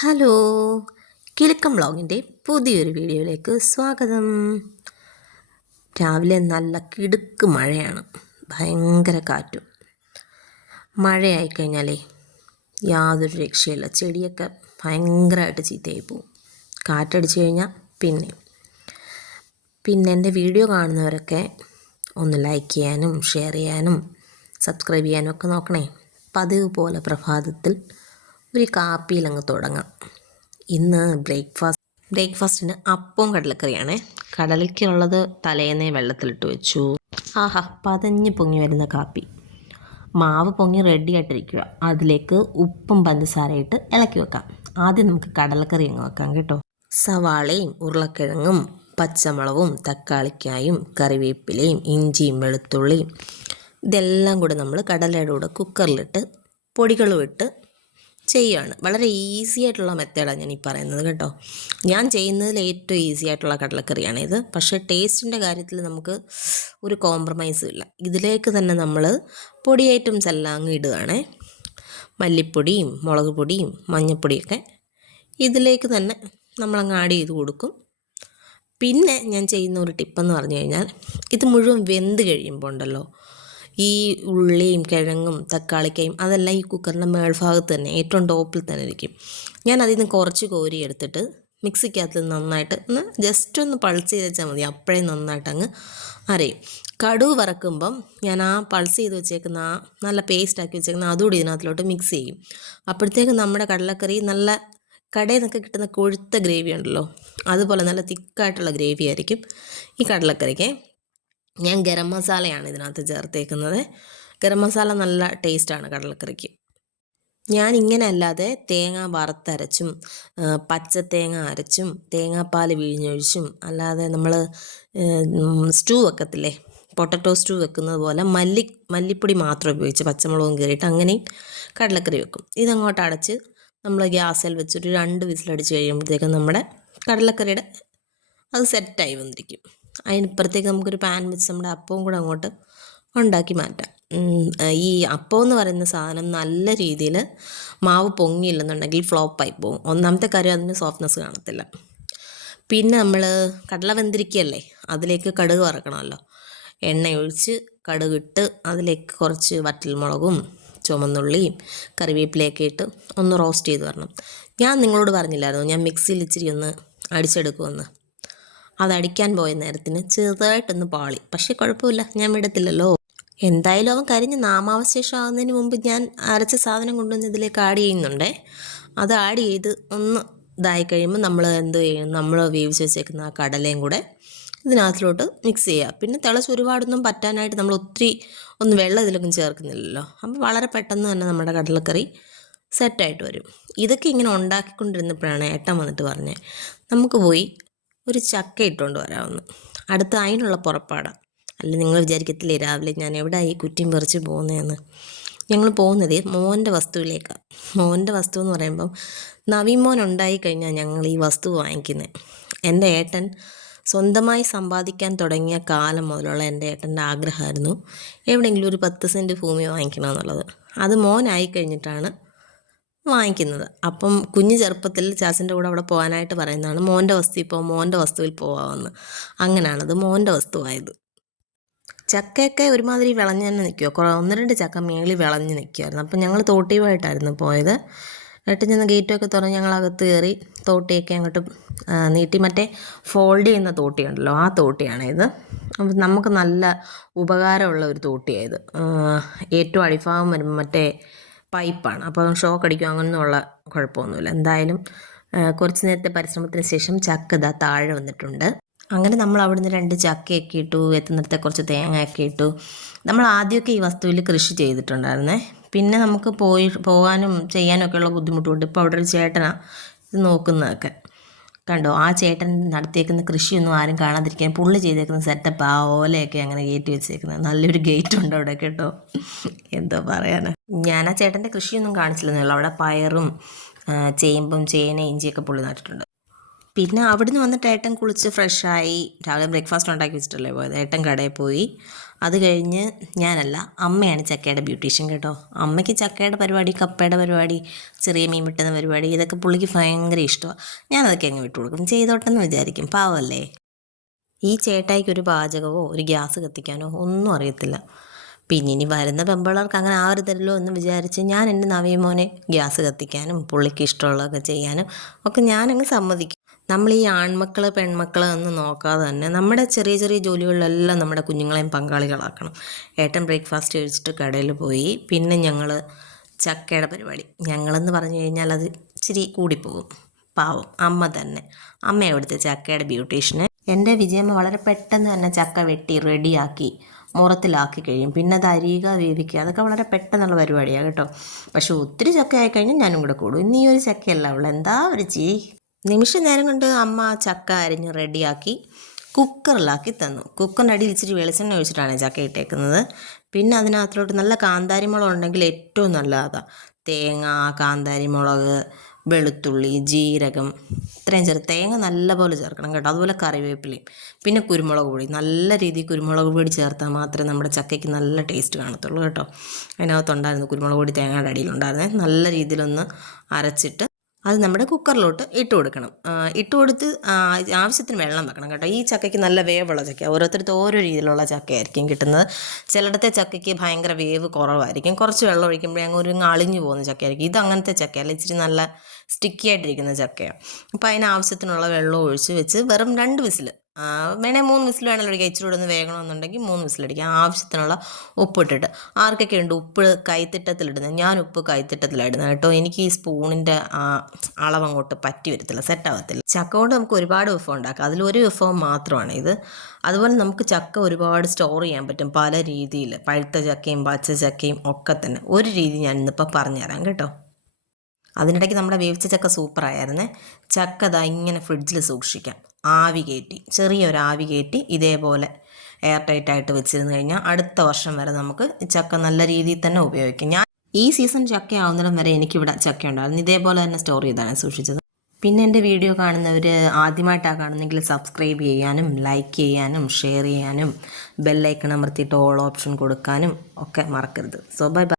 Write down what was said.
Hello, Kilukkam വ്ളോഗിൻ്റെ പുതിയൊരു വീഡിയോയിലേക്ക് സ്വാഗതം. രാവിലെ നല്ല കിടുക്ക് മഴയാണ്, ഭയങ്കര കാറ്റും. മഴയായിക്കഴിഞ്ഞാലേ യാതൊരു രക്ഷയില്ല, ചെടിയൊക്കെ ഭയങ്കരമായിട്ട് ചീത്തയായി പോവും. കാറ്റടിച്ച് കഴിഞ്ഞാൽ പിന്നെ എൻ്റെ വീഡിയോ കാണുന്നവരൊക്കെ ഒന്ന് ലൈക്ക് ചെയ്യാനും ഷെയർ ചെയ്യാനും സബ്സ്ക്രൈബ് ചെയ്യാനും ഒക്കെ നോക്കണേ. പതിവ് പോലെ പ്രഭാതത്തിൽ ഒരു കാപ്പിയിലങ്ങ് തുടങ്ങാം. ഇന്ന് ബ്രേക്ക്ഫാസ്റ്റിന് അപ്പവും കടലക്കറിയാണേ. കടലയ്ക്കുള്ളത് തലേന്നേ വെള്ളത്തിലിട്ട് വെച്ചു. ആഹാ, പതഞ്ഞ് പൊങ്ങി വരുന്ന കാപ്പി. മാവ് പൊങ്ങി റെഡി ആയിട്ടിരിക്കുക. അതിലേക്ക് ഉപ്പും പഞ്ചസാരയിട്ട് ഇളക്കി വെക്കാം. ആദ്യം നമുക്ക് കടലക്കറി അങ്ങ് വെക്കാം കേട്ടോ. സവാളയും ഉരുളക്കിഴങ്ങും പച്ചമുളകും തക്കാളിക്കായും കറിവേപ്പിലയും ഇഞ്ചിയും വെളുത്തുള്ളിയും ഇതെല്ലാം കൂടെ നമ്മൾ കടലയുടെ കൂടെ കുക്കറിലിട്ട് പൊടികളും ഇട്ട് ചെയ്യുകയാണ്. വളരെ ഈസി ആയിട്ടുള്ള മെത്തേഡാണ് ഞാൻ ഈ പറയുന്നത് കേട്ടോ. ഞാൻ ചെയ്യുന്നതിൽ ഏറ്റവും ഈസി ആയിട്ടുള്ള കടലക്കറിയാണ് ഇത്. പക്ഷേ ടേസ്റ്റിൻ്റെ കാര്യത്തിൽ നമുക്ക് ഒരു കോംപ്രമൈസും ഇല്ല. ഇതിലേക്ക് തന്നെ നമ്മൾ പൊടി ഐറ്റംസ് എല്ലാം അങ്ങ് ഇടുകയാണേ. മല്ലിപ്പൊടിയും മുളക് പൊടിയും മഞ്ഞൾപ്പൊടിയൊക്കെ ഇതിലേക്ക് തന്നെ നമ്മളങ്ങ് ആഡ് ചെയ്ത് കൊടുക്കും. പിന്നെ ഞാൻ ചെയ്യുന്ന ഒരു ടിപ്പെന്ന് പറഞ്ഞു കഴിഞ്ഞാൽ, ഇത് മുഴുവൻ വെന്ത് കഴിയുമ്പോൾ ഉണ്ടല്ലോ, ഈ ഉള്ളിയും കിഴങ്ങും തക്കാളിക്കയും അതെല്ലാം ഈ കുക്കറിൻ്റെ മേൾഭാഗത്ത് തന്നെ ഏറ്റവും ടോപ്പിൽ തന്നെ ഇരിക്കും. ഞാൻ അതിൽ നിന്ന് കുറച്ച് കോരി എടുത്തിട്ട് മിക്സിക്കകത്ത് നന്നായിട്ട് ജസ്റ്റ് ഒന്ന് പൾസ് ചെയ്ത് വെച്ചാൽ മതി. അപ്പോഴേ നന്നായിട്ട് അങ്ങ് അരയും. കടുക് വറക്കുമ്പം ഞാൻ ആ പൾസ് ചെയ്ത് വെച്ചേക്കുന്ന ആ നല്ല പേസ്റ്റാക്കി വെച്ചേക്കുന്ന അതുകൂടി ഇതിനകത്തിലോട്ട് മിക്സ് ചെയ്യും. അപ്പോഴത്തേക്ക് നമ്മുടെ കടലക്കറി നല്ല കടയിൽ നിന്നൊക്കെ കിട്ടുന്ന കൊഴുത്ത ഗ്രേവി ഉണ്ടല്ലോ, അതുപോലെ നല്ല തിക്കായിട്ടുള്ള ഗ്രേവി ആയിരിക്കും ഈ കടലക്കറിക്ക്. ഞാൻ ഗരം മസാലയാണ് ഇതിനകത്ത് ചേർത്തേക്കുന്നത്. ഗരം മസാല നല്ല ടേസ്റ്റാണ് കടലക്കറിക്ക്. ഞാൻ ഇങ്ങനെ അല്ലാതെ തേങ്ങ വറുത്തരച്ചും പച്ചത്തേങ്ങ അരച്ചും തേങ്ങാപ്പാൽ പിഴിഞ്ഞൊഴിച്ചും അല്ലാതെ നമ്മൾ സ്റ്റൂ വെക്കത്തില്ലേ, പൊട്ടറ്റോ സ്റ്റൂ വെക്കുന്നത് പോലെ മല്ലിപ്പൊടി മാത്രം ഉപയോഗിച്ച് പച്ചമുളകും കീറിയിട്ട് അങ്ങനെയും കടലക്കറി വെക്കും. ഇതങ്ങോട്ട് അടച്ച് നമ്മൾ ഗ്യാസിൽ വെച്ചൊരു 2 വിസിലടിച്ച് കഴിയുമ്പോഴത്തേക്കും നമ്മുടെ കടലക്കറിയുടെ അത് സെറ്റായി വന്നിരിക്കും. അതിനിപ്പുറത്തേക്ക് നമുക്കൊരു പാൻ വെച്ച് നമ്മുടെ അപ്പവും കൂടെ അങ്ങോട്ട് ഉണ്ടാക്കി മാറ്റാം. ഈ അപ്പം എന്ന് പറയുന്ന സാധനം നല്ല രീതിയിൽ മാവ് പൊങ്ങിയില്ലെന്നുണ്ടെങ്കിൽ ഫ്ലോപ്പായി പോകും. ഒന്നാമത്തെ കാര്യം, അതിന് സോഫ്റ്റ്നെസ് കാണത്തില്ല. പിന്നെ നമ്മൾ കടല വെന്തിരിക്കുകയല്ലേ, അതിലേക്ക് കടുക് വറക്കണമല്ലോ. എണ്ണ ഒഴിച്ച് കടുകിട്ട് അതിലേക്ക് കുറച്ച് വറ്റൽമുളകും ചുമന്നുള്ളിയും കറിവേപ്പിലയൊക്കെ ഇട്ട് ഒന്ന് റോസ്റ്റ് ചെയ്ത് വരണം. ഞാൻ നിങ്ങളോട് പറഞ്ഞില്ലായിരുന്നു ഞാൻ മിക്സിയിൽ ഇച്ചിരി ഒന്ന് അടിച്ചെടുക്കുമെന്ന്. അതടിക്കാൻ പോയ നേരത്തിന് ചെറുതായിട്ടൊന്ന് പാളി. പക്ഷേ കുഴപ്പമില്ല, ഞാൻ വിടത്തില്ലല്ലോ. എന്തായാലും അവൻ കരിഞ്ഞ് നാമാവശേഷം ആകുന്നതിന് മുമ്പ് ഞാൻ അരച്ച സാധനം കൊണ്ടുവന്ന് ഇതിലേക്ക് ആഡ് ചെയ്യുന്നുണ്ടേ. അത് ആഡ് ചെയ്ത് ഒന്ന് ഇതായി കഴിയുമ്പോൾ നമ്മൾ എന്ത് ചെയ്യും, നമ്മൾ വേവിച്ച് വെച്ചേക്കുന്ന ആ കടലയും കൂടെ ഇതിനകത്തിലോട്ട് മിക്സ് ചെയ്യുക. പിന്നെ തിളച്ച് ഒരുപാടൊന്നും പറ്റാനായിട്ട് നമ്മൾ ഒത്തിരി വെള്ളം ഇതിലൊന്നും ചേർക്കുന്നില്ലല്ലോ. അപ്പോൾ വളരെ പെട്ടെന്ന് തന്നെ നമ്മുടെ കടലക്കറി സെറ്റായിട്ട് വരും. ഇതൊക്കെ ഇങ്ങനെ ഉണ്ടാക്കിക്കൊണ്ടിരുന്നപ്പോഴാണ് ഏട്ടൻ വന്നിട്ട് പറഞ്ഞത്, നമുക്ക് പോയി ഒരു ചക്ക ഇട്ടുകൊണ്ട് വരാമെന്ന്. അടുത്ത അതിനുള്ള പുറപ്പാടാണ്. അല്ല, നിങ്ങൾ വിചാരിക്കത്തില്ലേ രാവിലെ ഞാൻ എവിടെ ഈ കുറ്റിയും പറിച്ച് പോകുന്നതെന്ന്. ഞങ്ങൾ പോകുന്നത് മോൻ്റെ വസ്തുവിലേക്കാണ്. മോൻ്റെ വസ്തു എന്ന് പറയുമ്പം നവീൻ മോൻ ഉണ്ടായിക്കഴിഞ്ഞാൽ ഞങ്ങൾ ഈ വസ്തു വാങ്ങിക്കുന്നത്. എൻ്റെ ഏട്ടൻ സ്വന്തമായി സമ്പാദിക്കാൻ തുടങ്ങിയ കാലം മുതലുള്ള എൻ്റെ ഏട്ടൻ്റെ ആഗ്രഹമായിരുന്നു എവിടെയെങ്കിലും ഒരു 10 സെൻറ്റ് ഭൂമി വാങ്ങിക്കണമെന്നുള്ളത്. അത് മോനായി കഴിഞ്ഞിട്ടാണ് വാങ്ങിക്കുന്നത്. അപ്പം കുഞ്ഞ് ചെറുപ്പത്തിൽ ചാച്ചൻ്റെ കൂടെ അവിടെ പോകാനായിട്ട് പറയുന്നതാണ്, മോൻ്റെ വസ്തുവിൽ പോകാമെന്ന്. അങ്ങനെയാണത് മോൻ്റെ വസ്തുവായത്. ചക്കയൊക്കെ ഒരുമാതിരി വിളഞ്ഞ് തന്നെ നിൽക്കുമോ, 1-2 ചക്ക മേളിൽ വിളഞ്ഞ് നിൽക്കുമായിരുന്നു. അപ്പം ഞങ്ങൾ തോട്ടിയുമായിട്ടായിരുന്നു പോയത്. ഏട്ടൻ ചെന്ന് ഗേറ്റൊക്കെ തുറന്ന് ഞങ്ങൾ അകത്ത് കയറി തോട്ടിയൊക്കെ അങ്ങോട്ട് നീട്ടി. മറ്റേ ഫോൾഡ് ചെയ്യുന്ന തോട്ടിയുണ്ടല്ലോ, ആ തോട്ടിയാണിത്. അപ്പം നമുക്ക് നല്ല ഉപകാരമുള്ള ഒരു തോട്ടിയായത്. ഏറ്റവും അടിഭാഗം വരുമ്പോൾ മറ്റേ പൈപ്പാണ്, അപ്പോൾ ഷോക്ക് അടിക്കും, അങ്ങനെയൊന്നുള്ള കുഴപ്പമൊന്നുമില്ല. എന്തായാലും കുറച്ച് നേരത്തെ പരിശ്രമത്തിന് ശേഷം ചക്ക ഇതാ താഴെ വന്നിട്ടുണ്ട്. അങ്ങനെ നമ്മൾ അവിടുന്ന് 2 ചക്കയൊക്കെ ഇട്ടു, എത്തുന്നിടത്തെ കുറച്ച് തേങ്ങയൊക്കെ ഇട്ടു. നമ്മൾ ആദ്യമൊക്കെ ഈ വസ്തുവിൽ കൃഷി ചെയ്തിട്ടുണ്ടായിരുന്നേ. പിന്നെ നമുക്ക് പോകാനും ചെയ്യാനും ഒക്കെയുള്ള ബുദ്ധിമുട്ടുണ്ട്. ഇപ്പോൾ അവിടെ ഒരു ചേട്ടനാണ് ഇത് നോക്കുന്നതൊക്കെ. കണ്ടോ, ആ ചേട്ടൻ നടത്തിയേക്കുന്ന കൃഷിയൊന്നും ആരും കാണാതിരിക്കാൻ പുള്ളി ചെയ്തേക്കുന്ന സെറ്റപ്പ്, ആ ഓലയൊക്കെ അങ്ങനെ കയറ്റി വെച്ചേക്കുന്നത്. നല്ലൊരു ഗേറ്റ് ഉണ്ട് അവിടെ കേട്ടോ. എന്തോ പറയാനാ, ഞാൻ ആ ചേട്ടൻ്റെ കൃഷിയൊന്നും കാണിച്ചില്ലെന്നേ ഉള്ളൂ. അവിടെ പയറും ചേമ്പും ചേന ഇഞ്ചിയൊക്കെ പുള്ളി നട്ടിട്ടുണ്ട്. പിന്നെ അവിടുന്ന് വന്നിട്ട് ഏട്ടൻ കുളിച്ച് ഫ്രഷായി രാവിലെ ബ്രേക്ക്ഫാസ്റ്റ് ഉണ്ടാക്കി വെച്ചിട്ടല്ലേ പോയത്. ഏട്ടൻ കടയിൽ പോയി. അത് കഴിഞ്ഞ് ഞാനല്ല, അമ്മയാണ് ചക്കയുടെ ബ്യൂട്ടീഷ്യൻ കേട്ടോ. അമ്മയ്ക്ക് ചക്കയുടെ പരിപാടി, കപ്പയുടെ പരിപാടി, ചെറിയ മീൻ വെട്ടുന്ന പരിപാടി, ഇതൊക്കെ പുള്ളിക്ക് ഭയങ്കര ഇഷ്ടമാണ്. ഞാനതൊക്കെ അങ്ങ് വിട്ടു കൊടുക്കും, ചെയ്തോട്ടെന്ന് വിചാരിക്കും, പാവമല്ലേ. ഈ ചേട്ടായിക്ക് ഒരു പാചകമോ ഒരു ഗ്യാസ് കത്തിക്കാനോ ഒന്നും അറിയത്തില്ല. പിന്നെ ഇനി വരുന്ന പെമ്പിള്ളേർക്ക് അങ്ങനെ ആവരുതല്ലോ എന്ന് വിചാരിച്ച് ഞാൻ എൻ്റെ നവീൻ മോനെ ഗ്യാസ് കത്തിക്കാനും പുള്ളിക്ക് ഇഷ്ടമുള്ളതൊക്കെ ചെയ്യാനും ഒക്കെ ഞാനങ്ങ് സമ്മതിക്കും. നമ്മൾ ഈ ആൺമക്കൾ പെൺമക്കൾ എന്ന് നോക്കാതെ തന്നെ നമ്മുടെ ചെറിയ ചെറിയ ജോലികളിലെല്ലാം നമ്മുടെ കുഞ്ഞുങ്ങളെയും പങ്കാളികളാക്കണം. ഏട്ടൻ ബ്രേക്ക്ഫാസ്റ്റ് കഴിച്ചിട്ട് കടയിൽ പോയി. പിന്നെ ഞങ്ങൾ ചക്കയുടെ പരിപാടി, ഞങ്ങളെന്ന് പറഞ്ഞു കഴിഞ്ഞാൽ അത് ഇച്ചിരി കൂടിപ്പോകും. പാവം അമ്മ തന്നെ, അമ്മ അവിടുത്തെ ചക്കയുടെ ബ്യൂട്ടീഷ്യന്. എൻ്റെ വിജയമ്മ വളരെ പെട്ടെന്ന് തന്നെ ചക്ക വെട്ടി റെഡിയാക്കി മുറത്തിലാക്കി കഴിയും. പിന്നെ അത് അരിയുക, വേവിക്കുക, അതൊക്കെ വളരെ പെട്ടെന്നുള്ള പരിപാടിയാണ് കേട്ടോ. പക്ഷെ ഒത്തിരി ചക്ക ആയിക്കഴിഞ്ഞാൽ ഞാനും കൂടെ കൂടും. ഇന്ന് ഈ ഒരു ചക്കയല്ല ഉള്ളു, എന്താ ഒരു നിമിഷ നേരം കൊണ്ട് അമ്മ ചക്ക അരിഞ്ഞ് റെഡിയാക്കി കുക്കറിലാക്കി തന്നു. കുക്കറിൻ്റെ അടിയിൽ ഇച്ചിരി വെളിച്ചെണ്ണ ഒഴിച്ചിട്ടാണ് ചക്ക ഇട്ടേക്കുന്നത്. പിന്നെ അതിനകത്തോട്ട് നല്ല കാന്താരിമുളക് ഉണ്ടെങ്കിൽ ഏറ്റവും നല്ലതാണ്. തേങ്ങ, കാന്താരിമുളക്, വെളുത്തുള്ളി, ജീരകം, ഇത്രയും തേങ്ങ നല്ലപോലെ ചേർക്കണം കേട്ടോ. അതുപോലെ കറിവേപ്പിലയും, പിന്നെ കുരുമുളക് പൊടി, നല്ല രീതിയിൽ കുരുമുളക് പൊടി ചേർത്താൽ മാത്രമേ നമ്മുടെ ചക്കയ്ക്ക് നല്ല ടേസ്റ്റ് കാണത്തുള്ളൂ കേട്ടോ. അതിനകത്തുണ്ടായിരുന്നു കുരുമുളക് പൊടി, തേങ്ങയുടെ അടിയിലുണ്ടായിരുന്നേ. നല്ല രീതിയിലൊന്ന് അരച്ചിട്ട് അത് നമ്മുടെ കുക്കറിലോട്ട് ഇട്ട് കൊടുക്കണം. ഇട്ട് കൊടുത്ത് ആവശ്യത്തിന് വെള്ളം വെക്കണം കേട്ടോ. ഈ ചക്കയ്ക്ക് നല്ല വേവുള്ള ചക്ക, ഓരോരുത്തർക്ക് ഓരോ രീതിയിലുള്ള ചക്കയായിരിക്കും കിട്ടുന്നത്. ചിലയിടത്തെ ചക്കയ്ക്ക് ഭയങ്കര വേവ് കുറവായിരിക്കും, കുറച്ച് വെള്ളം ഒഴിക്കുമ്പോഴേ അങ്ങ് ഒരു അളിഞ്ഞു പോകുന്ന ചക്കയായിരിക്കും. ഇത് അങ്ങനത്തെ ചക്കയല്ല, ഇച്ചിരി നല്ല സ്റ്റിക്കി ആയിട്ടിരിക്കുന്ന ചക്കയാണ്. അപ്പോൾ അതിനാവശ്യത്തിനുള്ള വെള്ളം ഒഴിച്ച് വെച്ച് വെറും 2 വിസിൽ, വേണേൽ 3 വിസിൽ വേണമെങ്കിൽ ഒഴിക്കുക. ഇച്ചിരി കൂടെ ഒന്ന് വേകണമെന്നുണ്ടെങ്കിൽ 3 വിസിലടിക്കുക. ആവശ്യത്തിനുള്ള ഉപ്പിട്ടിട്ട്, ആർക്കൊക്കെ ഉണ്ട് ഉപ്പ് കൈത്തിട്ടത്തിലിടുന്നത്? ഞാൻ ഉപ്പ് കൈത്തിട്ടത്തിലിടുന്നത് കേട്ടോ. എനിക്ക് ഈ സ്പൂണിൻ്റെ അളവങ്ങോട്ട് പറ്റി വരത്തില്ല, സെറ്റാകത്തില്ല. ചക്ക കൊണ്ട് നമുക്ക് ഒരുപാട് വിഭവം ഉണ്ടാക്കാം, അതിലൊരു വിഭവം മാത്രമാണ് ഇത്. അതുപോലെ നമുക്ക് ചക്ക ഒരുപാട് സ്റ്റോർ ചെയ്യാൻ പറ്റും പല രീതിയിൽ, പഴുത്ത ചക്കയും പച്ച ചക്കയും ഒക്കെ തന്നെ. ഒരു രീതി ഞാൻ ഇന്നിപ്പോൾ പറഞ്ഞുതരാം കേട്ടോ. അതിനിടയ്ക്ക് നമ്മുടെ വേവിച്ച ചക്ക സൂപ്പറായിരുന്നേ. ചക്ക ദാ ഇങ്ങനെ ഫ്രിഡ്ജിൽ സൂക്ഷിക്കാം, ആവി കയറ്റി, ചെറിയൊരു ആവി കയറ്റി ഇതേപോലെ എയർ ടൈറ്റായിട്ട് വെച്ചിരുന്നു കഴിഞ്ഞാൽ അടുത്ത വർഷം വരെ നമുക്ക് ചക്ക നല്ല രീതിയിൽ തന്നെ ഉപയോഗിക്കാം. ഞാൻ ഈ സീസൺ ചക്ക ആവുന്നിടം വരെ എനിക്കിവിടെ ചക്ക ഉണ്ടായിരുന്നു, ഇതേപോലെ തന്നെ സ്റ്റോർ ചെയ്താണ് സൂക്ഷിച്ചത്. പിന്നെ എൻ്റെ വീഡിയോ കാണുന്നവർ ആദ്യമായിട്ടാണ് കാണുന്നെങ്കിൽ സബ്സ്ക്രൈബ് ചെയ്യാനും ലൈക്ക് ചെയ്യാനും ഷെയർ ചെയ്യാനും ബെല്ലൈക്കൺ അമർത്തിയിട്ട് ഓൾ ഓപ്ഷൻ കൊടുക്കാനും ഒക്കെ മറക്കരുത്. So bye bye.